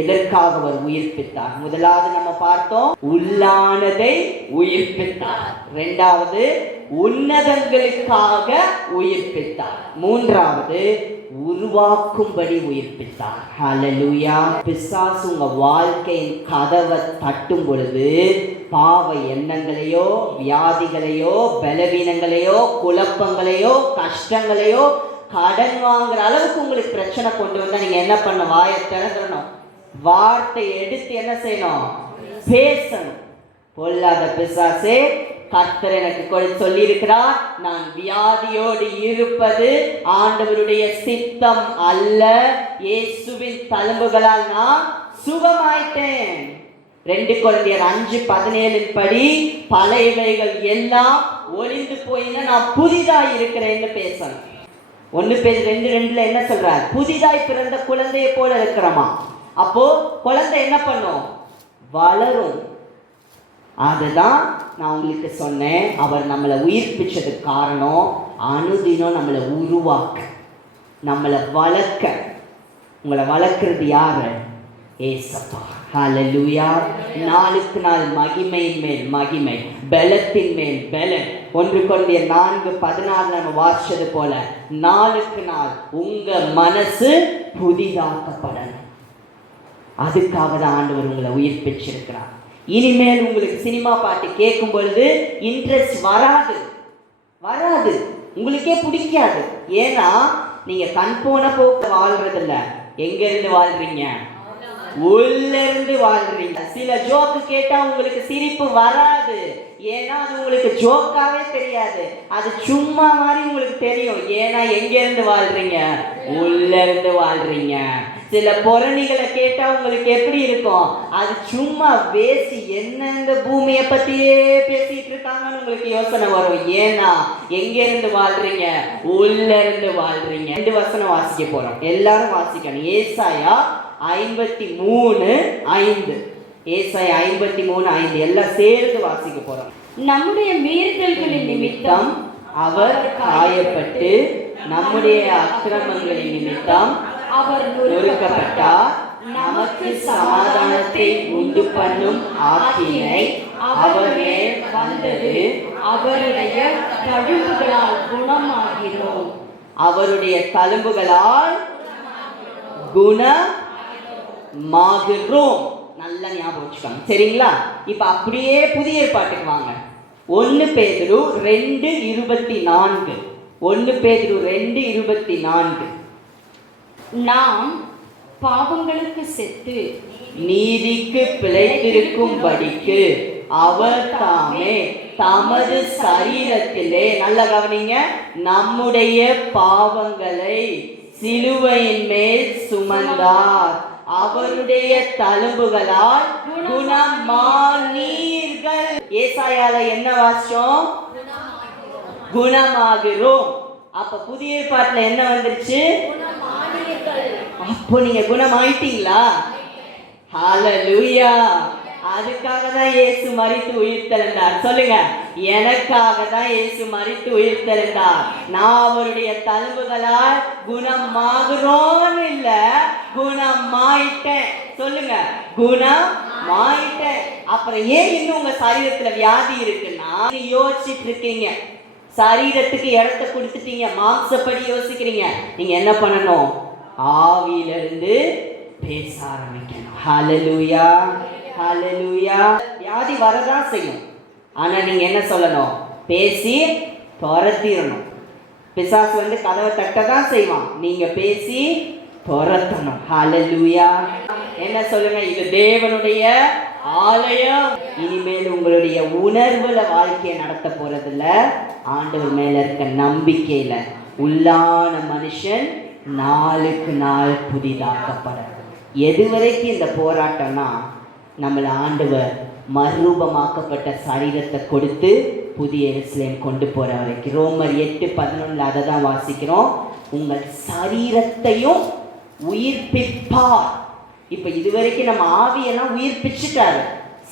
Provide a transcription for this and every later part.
எதற்காக அவர் உயிர்ப்பித்தார்? முதலாவது நம்ம பார்த்தோம், உள்ளானதை உயிர்ப்பித்தார். இரண்டாவது, உன்னதங்களுக்காக உயிர்ப்பித்தார். மூன்றாவது, உருவாக்கும்படி உயிர்ப்பித்தார். ஹல்லேலூயா. பிசாசு உங்க வாழ்க்கையின் கதவை தட்டும் பொழுது பாவ எண்ணங்களையோ, வியாதிகளையோ, பலவீனங்களையோ, குழப்பங்களையோ, கஷ்டங்களையோ, கடன் வாங்குற அளவுக்கு உங்களுக்கு பிரச்சனை கொண்டு வந்தா நீங்க என்ன பண்ண? வாயை திறந்துடணும். வார்த்தை எடுத்து என்ன செய்யணும்? பேசணும். பொல்லாத பிசாசே, கர்த்தர் எனக்கு சொல்லி இருக்கிறார், நான் வியாதியோடு இருப்பது ஆண்டவருடைய சித்தம் அல்ல, இயேசுவின் தழும்புகளால் நான் சுகமாயிட்டேன். 2 கொரிந்தியர் 5:17 படி பழையவைகள் எல்லாம் ஒளிந்து போயின, நான் புதிதாய் இருக்கிறேன்னு பேசணும். 1 பேதுரு 2:2 என்ன சொல்றார்? புதிதாய் பிறந்த குழந்தையை போல இருக்கிறோமா. அப்போ குழந்தை என்ன பண்ணும்? வளரும். அதுதான் நான் உங்களுக்கு சொன்னேன், அவர் நம்மளை உயிர்ப்பிச்சதுக்கு காரணம் அனுதினம் நம்மளை உருவாக்க, நம்மளை வளர்க்க. உங்களை வளர்க்கிறது யாரு? ஏசப்பா. ஹல்லேலூயா. நாளுக்கு நாள் மகிமையின் மேல் மகிமை, பலத்தின் மேல் பலன். 1 கொரிந்தியர் 4:16 நம்ம வாசிச்சது போல நாளுக்கு நாள் உங்க மனசு புதிதாக்கப்படணும். அதுக்காக தான் ஆண்டவர் உங்களை உயிர்ப்பிச்சிருக்கிறார். இனிமேல் உங்களுக்கு சினிமா பாட்டு கேட்கும் பொழுது இன்ட்ரெஸ்ட் வராது, உங்களுக்கே பிடிக்காது. ஏன்னா நீங்க கண் போன போக்கு வாழ்றதில்ல. எங்க இருந்து வாழ்றீங்க? உள்ள இருந்து வாழ்றீங்க. சில ஜோக்கு கேட்டா உங்களுக்கு சிரிப்பு வராது. ஏன்னா அது உங்களுக்கு ஜோக்காவே தெரியாது, அது சும்மா மாதிரி உங்களுக்கு தெரியும். ஏன்னா எங்க இருந்து வாழ்றீங்க? உள்ள இருந்து வாழ்றீங்க. சில பொறணிகளை கேட்டா உங்களுக்கு எப்படி இருக்கும்? அது சும்மா பேசி என்ன இந்த பூமியை பத்தியே பேசிட்டு இருக்காங்கன்னு உங்களுக்கு யோசனை வரும். ஏன்னா எங்க இருந்து வாழ்றீங்க? உள்ள இருந்து வாழ்றீங்க. 2 வசனம் வாசிக்க போறோம், எல்லாரும் வாசிக்கணும். ஏசாயா 53:5. ஏசாயா 53:5 எல்லாம் சேர்ந்து வாசிக்க போறோம். நம்முடைய மீறுதல்களின் நிமித்தம் அவர் காயப்பட்டு, நம்முடைய அக்கிரமங்களின் நிமித்தம் அவர் நொறுக்கப்பட்டார். நமக்கு சமாதானத்தை உண்டு பண்ணும் ஆக்கினை அவர் மேல் வந்தது. அவருடைய தழும்புகளால் குணமாகிறோம். அவருடைய தழும்புகளால் குணமாகிறோம். நல்லா ஞாபகம் வச்சுக்கோங்க, சரிங்களா? இப்ப அப்படியே புதிய ஏற்பாட்டுக்கு வாங்க. 1 பேதுரு 2:24. 1 பேதுரு 2:24. நாம் பாவங்களுக்கு செத்து நீதிக்கு பிழைத்திருக்கும்படிக்கு அவர் தாமே தமது சரீரத்திலே, நல்ல கவனிங்க, நம்முடைய பாவங்களை சிலுவையின் மேல் சுமந்தார். அவருடைய தழும்புகளால் குணமானீர்கள். ஏசாயால என்ன வாசிச்சோம்? குணமாகிறோம். அப்ப புதிய ஏற்பாட்டுல என்ன வந்துருச்சு? அப்போ நீங்க குணமாயிட்டீங்களா? ஹல்லேலூயா. அதுக்காக தான் இயேசு மரித்து உயிர்த்தெழுந்தார். சொல்லுங்க, எனக்காக தான் இயேசு மரித்து உயிர்த்தெழுந்தார். நான் அவருடைய தழும்புகளால் குணமாகிறோன்னு இல்ல, குணமாயிட்டேன். சொல்லுங்க, குணமாயிட்டேன். அப்புறம் ஏன் இன்னும் உங்க சரீரத்துல வியாதி இருக்குன்னா யோசிச்சுட்டு இருக்கீங்க. சரீரத்துக்கு இடத்தை கொடுத்துட்டீங்க, மாம்சப்படி யோசிக்கிறீங்க. நீங்க என்ன பண்ணணும்? ஆவியிலிருந்து பேச ஆரம்பிக்கணும். ஹல்லேலூயா, ஹல்லேலூயா. வியாதி வரதான் செய்யும், ஆனா நீங்க என்ன சொல்லணும்? பேசி துரத்திடணும். பிசாசு வந்து கதவை தட்டதான் செய்வான், நீங்க பேசி துரத்தணும். ஹல்லேலூயா. என்ன சொல்லுங்க? இது தேவனுடைய ஆலயம். இனிமேல் உங்களுடைய உணர்வுல வாழ்க்கையை நடத்த போறதில்ல, ஆண்டவர் மேல இருக்க நம்பிக்கையில உள்ளான மனுஷன் நாளுக்கு நாள் புதிதாக்கப்பட. எதுவரைக்கும் இந்த போராட்டம்னா, நம்மளை ஆண்டவர் மறுரூபமாக்கப்பட்ட சரீரத்தை கொடுத்து புதிய எருசலேம் கொண்டு போற வரைக்கும். ரோமர் 8:11 அதை தான் வாசிக்கிறோம். உங்கள் சரீரத்தையும் உயிர்ப்பிப்பார். இப்ப இதுவரைக்கும் நம்ம ஆவியெல்லாம் உயிர்ப்பிச்சுட்டாரு,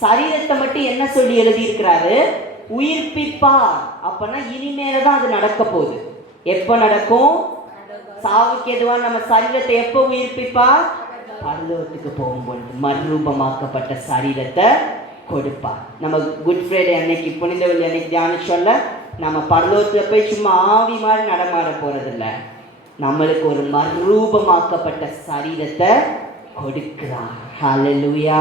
சரீரத்தை மட்டும் என்ன சொல்லி எழுதி இருக்கிறாரு? உயிர்ப்பிப்பார். அப்பனா இனிமேலதான் அது நடக்க போகுது. எப்ப நடக்கும்? சாவுக்கு எதுவா நம்ம சரீரத்தை எப்போ உயிர்ப்பிப்பார்? பரலோகத்துக்கு போகும்பொழுது மறுரூபமாக்கப்பட்ட சரீரத்தை கொடுப்பார். நம்ம குட் ஃப்ரைடே அன்னைக்கு, புனித வெள்ளி அன்னைக்கு தியானிச்சோம்ல, நம்ம பரலோகத்தில் போய் சும்மா ஆவி மாதிரி நடமாட போறதில்ல, நம்மளுக்கு ஒரு மறுரூபமாக்கப்பட்ட சரீரத்தை கொடுக்கிறார். ஹல்லேலூயா.